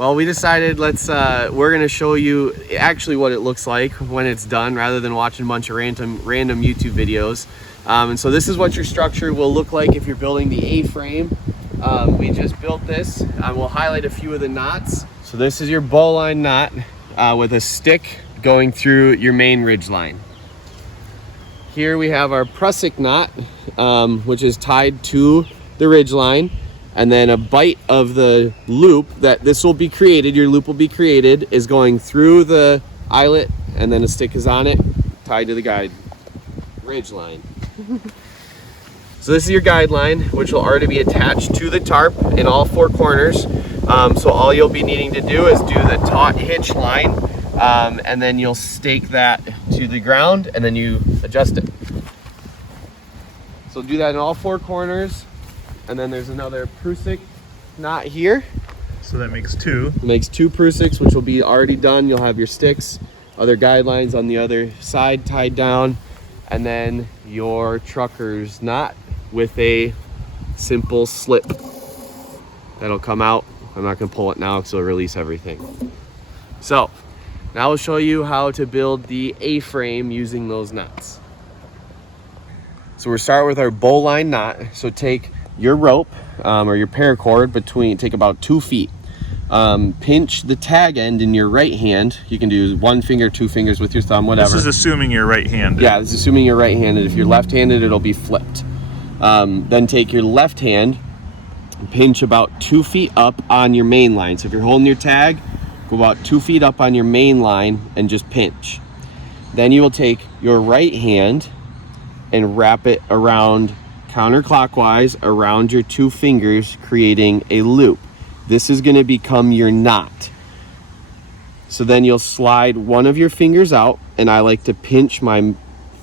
Well, we decided we're gonna show you actually what it looks like when it's done, rather than watching a bunch of random YouTube videos. And so this is what your structure will look like if you're building the A-frame. We just built this. We'll highlight a few of the knots. So this is your bowline knot with a stick going through your main ridge line. Here we have our prusik knot, which is tied to the ridge line. And then a bite of the loop that this will be created, your loop will be created, is going through the eyelet, and then a stick is on it, tied to the guide ridge line. So this is your guide line, which will already be attached to the tarp in all four corners. So all you'll be needing to do is do the taut hitch line, and then you'll stake that to the ground, and then you adjust it. So do that in all four corners. And then there's another prusik knot here. So that makes two. It makes two prusiks, which will be already done. You'll have your sticks, other guidelines on the other side tied down, and then your trucker's knot with a simple slip that'll come out. I'm not gonna pull it now because it'll release everything. So now I'll show you how to build the A-frame using those knots. So we'll start with our bowline knot. So take your rope or your paracord take about 2 feet. Pinch the tag end in your right hand. You can do 1 finger, 2 fingers with your thumb, whatever. This is assuming you're right-handed. Yeah, this is assuming you're right-handed. If you're left-handed, it'll be flipped. Then take your left hand, pinch about 2 feet up on your main line. So if you're holding your tag, go about 2 feet up on your main line and just pinch. Then you will take your right hand and wrap it around counterclockwise around your 2 fingers, creating a loop. This is going to become your knot. So then you'll slide one of your fingers out, and I like to pinch my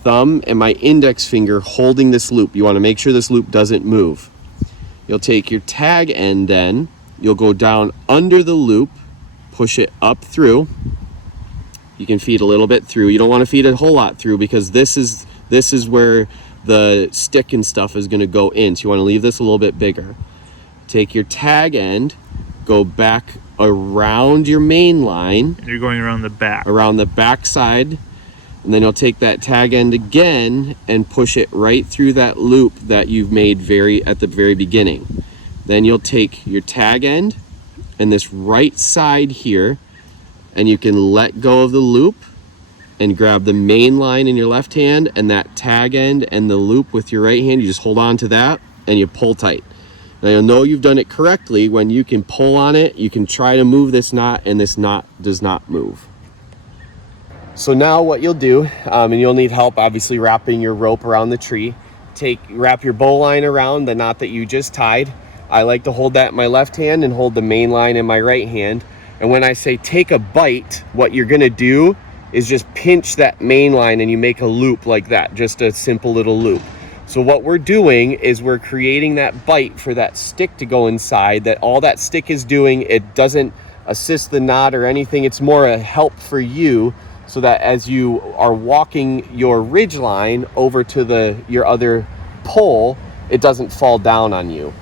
thumb and my index finger holding this loop. You want to make sure this loop doesn't move. You'll take your tag end, then you'll go down under the loop, push it up through. You can feed a little bit through. You don't want to feed a whole lot through, because this is where the stick and stuff is going to go in. So you want to leave this a little bit bigger. Take your tag end, go back around your main line. You're going around the back. Around the back side. And then you'll take that tag end again and push it right through that loop that you've made at the very beginning. Then you'll take your tag end and this right side here, and you can let go of the loop and grab the main line in your left hand and that tag end and the loop with your right hand. You just hold on to that and you pull tight. Now you'll know you've done it correctly when you can pull on it. You can try to move this knot, and this knot does not move. So now what you'll do, and you'll need help obviously wrapping your rope around the tree. Wrap your bowline around the knot that you just tied. I like to hold that in my left hand and hold the main line in my right hand. And when I say take a bite, what you're gonna do is just pinch that main line, and you make a loop like that, just a simple little loop. So what we're doing is we're creating that bite for that stick to go inside. That all that stick is doing, it doesn't assist the knot or anything. It's more a help for you, so that as you are walking your ridge line over to your other pole, it doesn't fall down on you.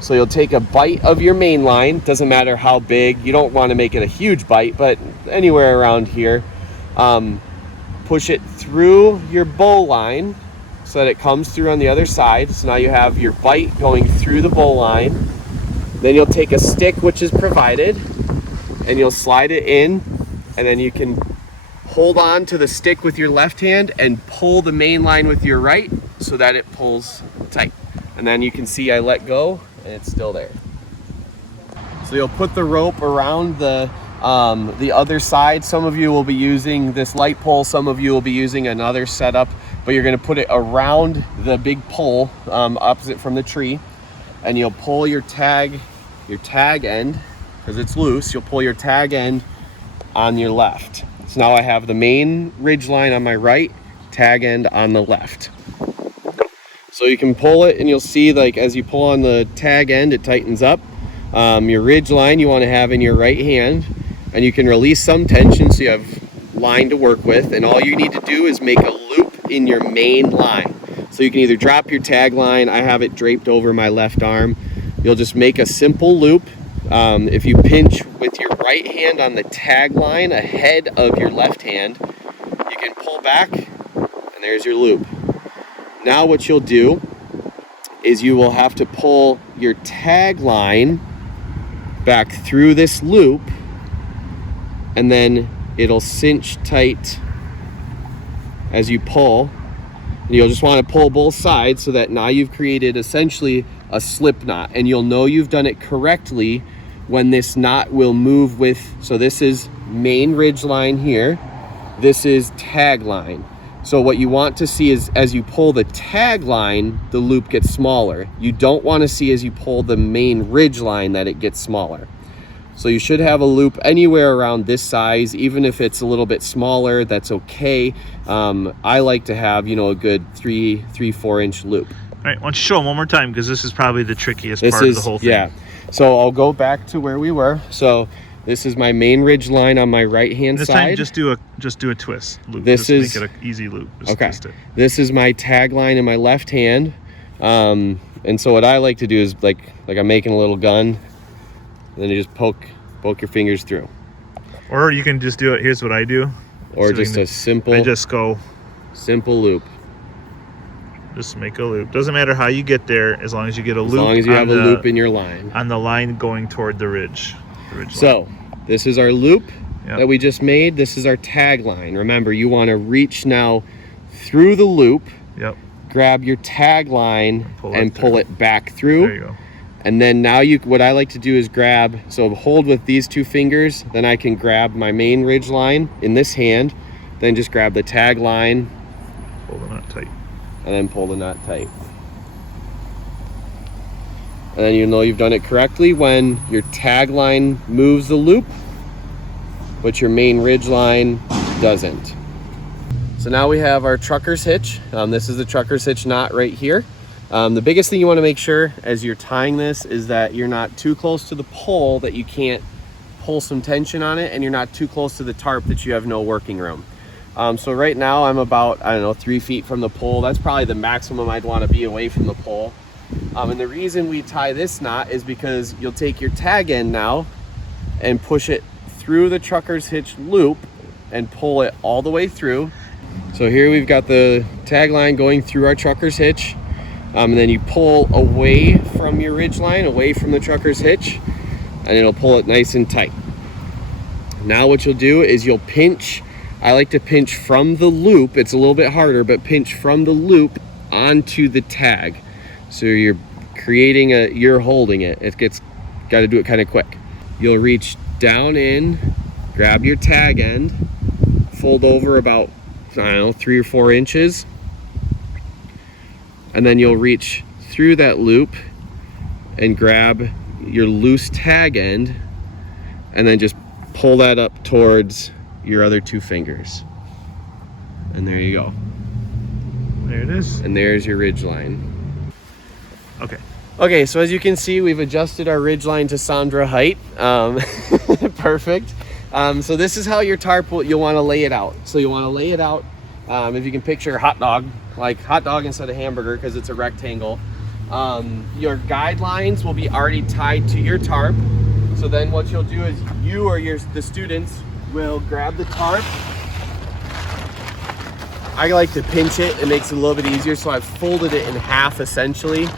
So you'll take a bite of your main line, doesn't matter how big. You don't want to make it a huge bite, but anywhere around here. Push it through your bow line so that it comes through on the other side. So now you have your bite going through the bow line. Then you'll take a stick, which is provided, and you'll slide it in, and then you can hold on to the stick with your left hand and pull the main line with your right so that it pulls tight. And then you can see I let go and it's still there. So you'll put the rope around the other side. Some of you will be using this light pole, some of you will be using another setup, but you're going to put it around the big pole opposite from the tree, and you'll pull your tag end, because it's loose. You'll pull your tag end on your left. So now I have the main ridge line on my right, tag end on the left. So you can pull it, and you'll see, like, as you pull on the tag end, it tightens up. Your ridge line you want to have in your right hand, and you can release some tension so you have line to work with, and all you need to do is make a loop in your main line. So you can either drop your tag line. I have it draped over my left arm. You'll just make a simple loop if you pinch with your right hand on the tag line ahead of your left hand, you can pull back, and there's your loop. Now what you'll do is you will have to pull your tag line back through this loop, and then it'll cinch tight as you pull. And you'll just want to pull both sides so that now you've created essentially a slip knot, and you'll know you've done it correctly when this knot will move with, so this is main ridge line here, this is tag line. So what you want to see is as you pull the tag line, the loop gets smaller. You don't want to see as you pull the main ridge line that it gets smaller. So you should have a loop anywhere around this size. Even if it's a little bit smaller, that's okay. I like to have, you know, a good 3-4 inch loop. All right, why don't you show them one more time, because this is probably the trickiest part of the whole thing. Yeah. So I'll go back to where we were. So this is my main ridge line on my right hand This side. time, just do a twist loop. This just is make it an easy loop. Just okay. twist it. This is my tag line in my left hand. And so what I like to do is like I'm making a little gun, and then you just poke your fingers through. Or you can just do it. Here's what I do. Or So just a simple I just go, simple loop. just make a loop. Doesn't matter how you get there, as long as you get a loop. As long as you have a the, loop in your line. on the line going toward the ridge. So this is our loop Yep. that we just made. This is our tag line. Remember, you want to reach now through the loop, Yep. grab your tag line, Pull and it pull through. it back through. There you go. And then now what I like to do is grab, so hold with these two fingers, then I can grab my main ridge line in this hand, then just grab the tag line, Pull the knot tight. and then pull the knot tight. And then you know you've done it correctly when your tag line moves the loop, but your main ridge line doesn't. So now we have our trucker's hitch. This is the trucker's hitch knot right here. The biggest thing you want to make sure as you're tying this is that you're not too close to the pole that you can't pull some tension on it, and you're not too close to the tarp that you have no working room. So right now I'm about, 3 feet from the pole. That's probably the maximum I'd want to be away from the pole. And the reason we tie this knot is because you'll take your tag end now and push it through the trucker's hitch loop and pull it all the way through. So here we've got the tag line going through our trucker's hitch. And then you pull away from your ridge line, away from the trucker's hitch, and it'll pull it nice and tight. Now what you'll do is you'll pinch. I like to pinch from the loop. It's a little bit harder, but pinch from the loop onto the tag. So you're creating you're holding it. Got to do it kind of quick. You'll reach down in, grab your tag end, fold over about, 3 or 4 inches. And then you'll reach through that loop and grab your loose tag end, and then just pull that up towards your other 2 fingers. And there you go. There it is. And there's your ridge line. Okay. Okay, so as you can see, we've adjusted our ridge line to Sandra height. Perfect. So this is how your tarp you'll want to lay it out. So you want to lay it out, if you can picture a hot dog, like hot dog instead of hamburger because it's a rectangle. Your guidelines will be already tied to your tarp. So then what you'll do is you or the students will grab the tarp. I like to pinch it. It makes it a little bit easier. So I've folded it in half essentially,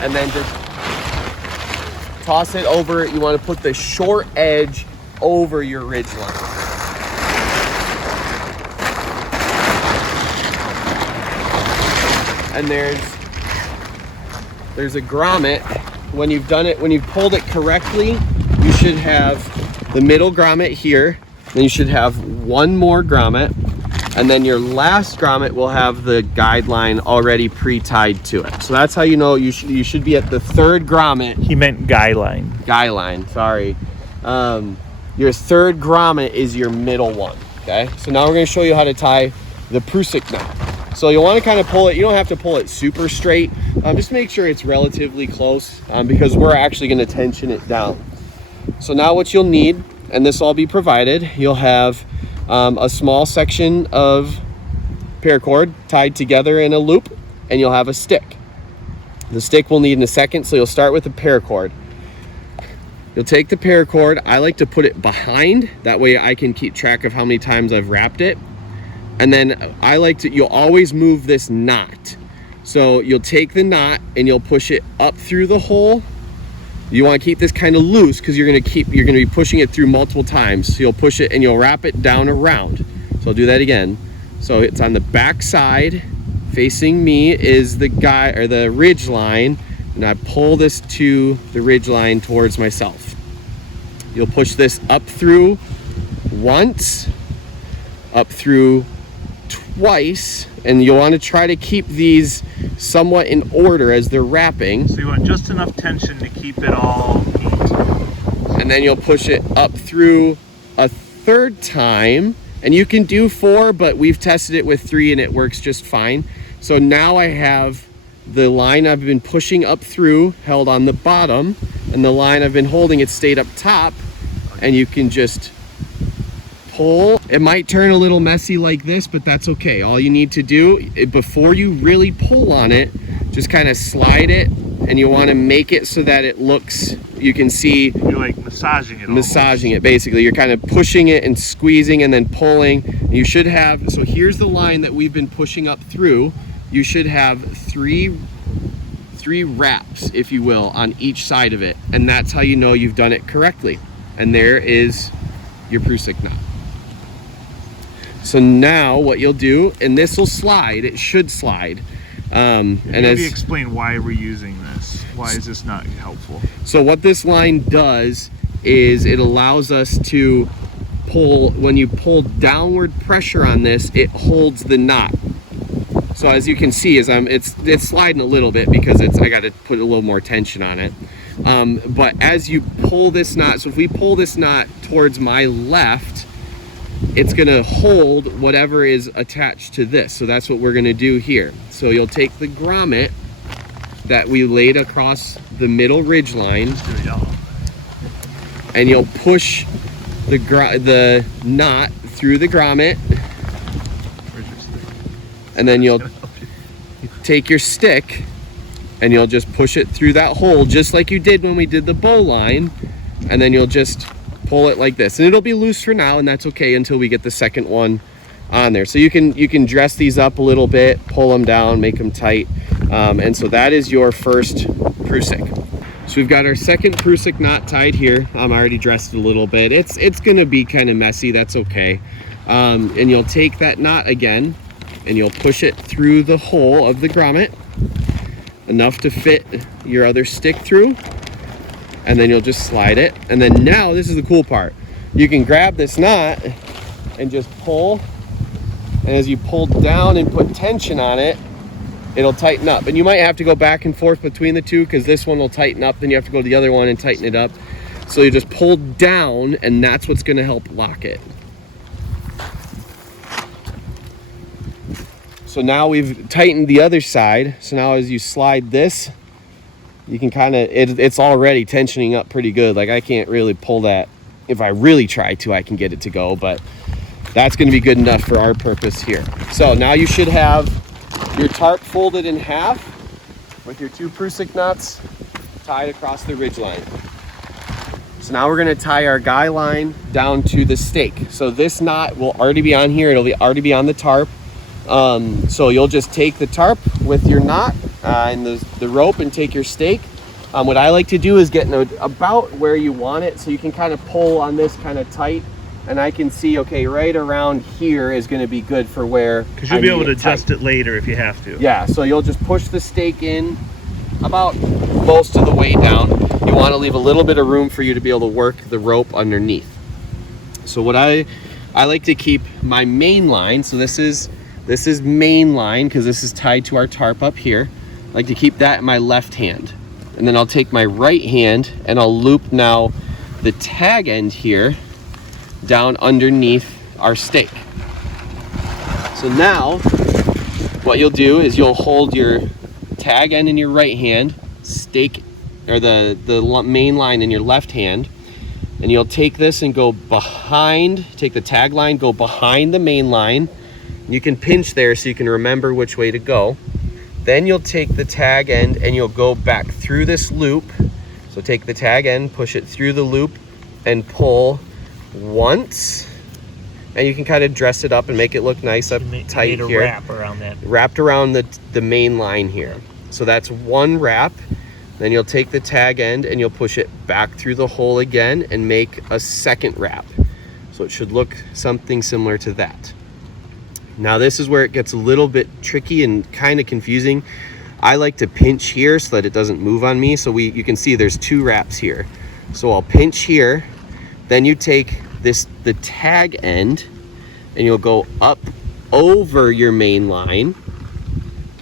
and then just toss it over. You want to put the short edge over your ridge line. And there's a grommet. When you've done it, when you've pulled it correctly, you should have the middle grommet here. Then you should have one more grommet, and then your last grommet will have the guideline already pre-tied to it. So that's how you know you should be at the 3rd grommet. He meant guy line. Guy line, sorry. Your 3rd grommet is your middle one, okay? So now we're gonna show you how to tie the Prusik knot. So you'll wanna kind of pull it, you don't have to pull it super straight, just make sure it's relatively close because we're actually gonna tension it down. So now what you'll need, and this will all be provided, you'll have a small section of paracord tied together in a loop, and you'll have a stick. The stick we'll need in a second, so you'll start with the paracord. You'll take the paracord. I like to put it behind. That way I can keep track of how many times I've wrapped it. And then you'll always move this knot. So you'll take the knot and you'll push it up through the hole. You want to keep this kind of loose because you're going to be pushing it through multiple times. So you'll push it and you'll wrap it down around. So I'll do that again. So it's on the back side. Facing me is the ridge line, and I pull this to the ridge line towards myself. You'll push this up through once, up through twice, and you'll want to try to keep these somewhat in order as they're wrapping. So you want just enough tension to keep it all neat. And then you'll push it up through a third time, and you can do 4, but we've tested it with 3 and it works just fine. So now I have the line I've been pushing up through held on the bottom, and the line I've been holding, it stayed up top, and you can just pull. It might turn a little messy like this, but that's okay. All you need to do before you really pull on it, just kind of slide it, and you want to make it so that it looks, you can see, you're like massaging it. Massaging it, basically. You're kind of pushing it and squeezing and then pulling. You should have, so here's the line that we've been pushing up through. You should have three wraps, if you will, on each side of it, and that's how you know you've done it correctly. And there is your Prusik knot. So now what you'll do, and this will slide, it should slide. And maybe explain why we're using this. Why is this not helpful? So what this line does is it allows us to pull, when you pull downward pressure on this, it holds the knot. So as you can see, it's sliding a little bit because I got to put a little more tension on it. But as you pull this knot, so if we pull this knot towards my left, it's going to hold whatever is attached to this. So that's what we're going to do here. So you'll take the grommet that we laid across the middle ridge line, and you'll push the knot through the grommet, and then you'll take your stick and you'll just push it through that hole just like you did when we did the bow line, and then you'll just pull it like this, and it'll be loose for now, and that's okay until we get the second one on there. So you can dress these up a little bit, pull them down, make them tight, and so that is your first Prusik. So we've got our second Prusik knot tied here. I already dressed it a little bit. It's gonna be kind of messy, that's okay. And you'll take that knot again and you'll push it through the hole of the grommet, enough to fit your other stick through, and then you'll just slide it. And then now, this is the cool part. You can grab this knot and just pull, and as you pull down and put tension on it, it'll tighten up. And you might have to go back and forth between the two because this one will tighten up, then you have to go to the other one and tighten it up. So you just pull down, and that's what's gonna help lock it. So now we've tightened the other side. So now as you slide this, you can kind of, it's already tensioning up pretty good. Like I can't really pull that. If I really try to, I can get it to go, but that's gonna be good enough for our purpose here. So now you should have your tarp folded in half with your 2 Prusik knots tied across the ridge line. So now we're gonna tie our guy line down to the stake. So this knot will already be on here. It'll already be on the tarp. So you'll just take the tarp with your knot and the rope and take your stake. What I like to do is get about where you want it, so you can kind of pull on this kind of tight, and I can see, okay, right around here is going to be good for where, because you'll be able to adjust it later if you have to. Yeah, so you'll just push the stake in about most of the way down. You want to leave a little bit of room for you to be able to work the rope underneath. So what I like to keep my main line, so this is main line because this is tied to our tarp up here. I like to keep that in my left hand, and then I'll take my right hand and I'll loop now the tag end here down underneath our stake. So now what you'll do is you'll hold your tag end in your right hand, stake or the main line in your left hand, and you'll take this and go behind, take the tag line, go behind the main line. You can pinch there so you can remember which way to go. Then you'll take the tag end and you'll go back through this loop. So take the tag end, push it through the loop, and pull once. And you can kind of dress it up and make it look nice up tight made a here. wrap around that. Wrapped around the main line here. So that's one wrap. Then you'll take the tag end and you'll push it back through the hole again and make a second wrap. So it should look something similar to that. Now this is where it gets a little bit tricky and kind of confusing. I like to pinch here so that it doesn't move on me. So you can see there's two wraps here. So I'll pinch here, then you take the tag end and you'll go up over your main line.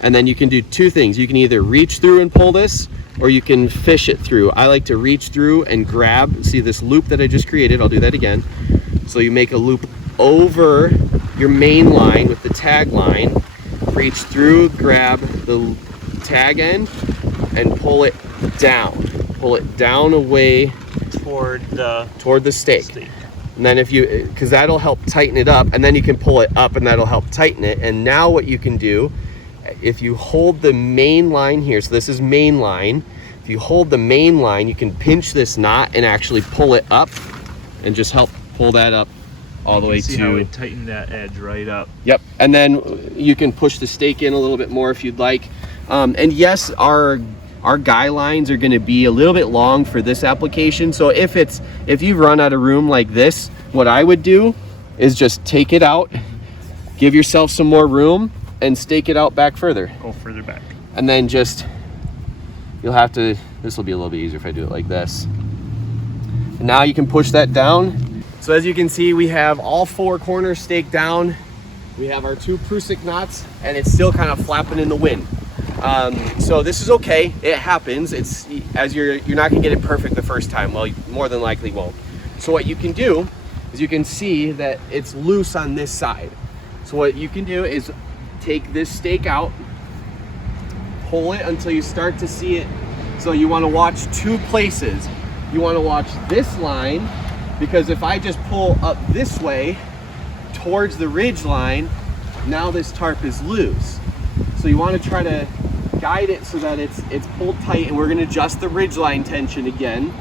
And then you can do two things. You can either reach through and pull this, or you can fish it through. I like to reach through and grab, see this loop that I just created, I'll do that again. So you make a loop over your main line with the tag line, reach through, grab the tag end, and pull it down. Pull it down away Toward the stake. And then because that'll help tighten it up, and then you can pull it up and that'll help tighten it. And now what you can do, if you hold the main line here, so this is main line, if you hold the main line, you can pinch this knot and actually pull it up and just help pull that up all the way see to... how we tighten that edge right up. Yep, and then you can push the stake in a little bit more if you'd like. And yes, our guy lines are gonna be a little bit long for this application. So if you've run out of room like this, what I would do is just take it out, give yourself some more room, and stake it out back further. Go further back. And then you'll have to, this will be a little bit easier if I do it like this. And now you can push that down. So as you can see, we have all four corners staked down. We have our two Prusik knots, and it's still kind of flapping in the wind. So this is okay, it happens. It's as you're not gonna get it perfect the first time. Well, you more than likely won't. So what you can do is you can see that it's loose on this side. So what you can do is take this stake out, pull it until you start to see it. So you want to watch two places. You want to watch this line, because if I just pull up this way towards the ridge line, now this tarp is loose. So you want to try to guide it so that it's pulled tight, and we're going to adjust the ridge line tension again.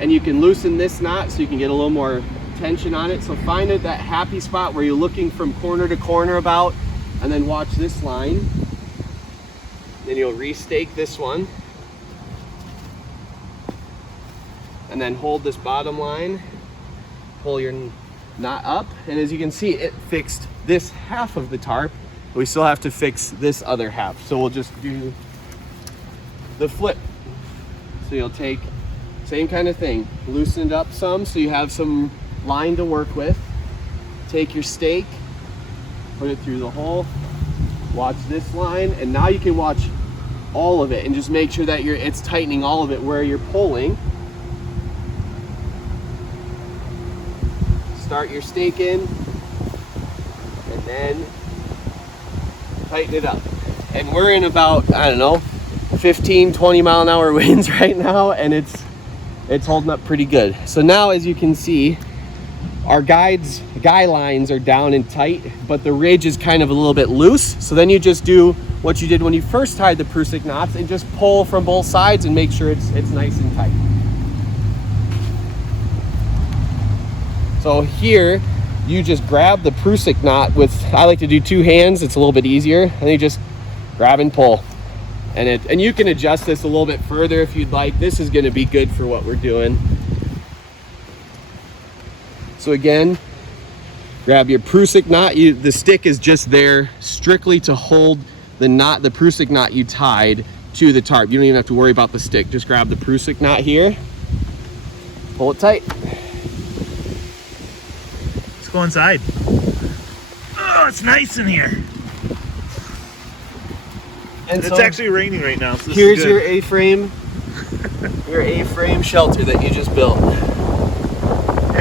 And you can loosen this knot so you can get a little more tension on it. So find that happy spot where you're looking from corner to corner about, and then watch this line. Then you'll restake this one. And then hold this bottom line, pull your knot up, and as you can see, it fixed this half of the tarp. We still have to fix this other half. So we'll just do the flip. So you'll take, same kind of thing, loosen it up some so you have some line to work with. Take your stake, put it through the hole, watch this line, and now you can watch all of it and just make sure that it's tightening all of it where you're pulling. Start your stake in, and then tighten it up. And we're in about, I don't know, 15-20 mile an hour winds right now, and it's holding up pretty good. So now, as you can see, our guy lines are down and tight, but the ridge is kind of a little bit loose. So then you just do what you did when you first tied the Prusik knots and just pull from both sides and make sure it's nice and tight. So here, you just grab the Prusik knot with, I like to do two hands, it's a little bit easier, and you just grab and pull. And you can adjust this a little bit further if you'd like. This is gonna be good for what we're doing. So again, grab your Prusik knot. The stick is just there strictly to hold the knot, the Prusik knot you tied to the tarp. You don't even have to worry about the stick. Just grab the Prusik knot here, pull it tight. Let's go inside. Oh, it's nice in here. And it's actually raining right now. So this here's is your A-frame, your A-frame shelter that you just built.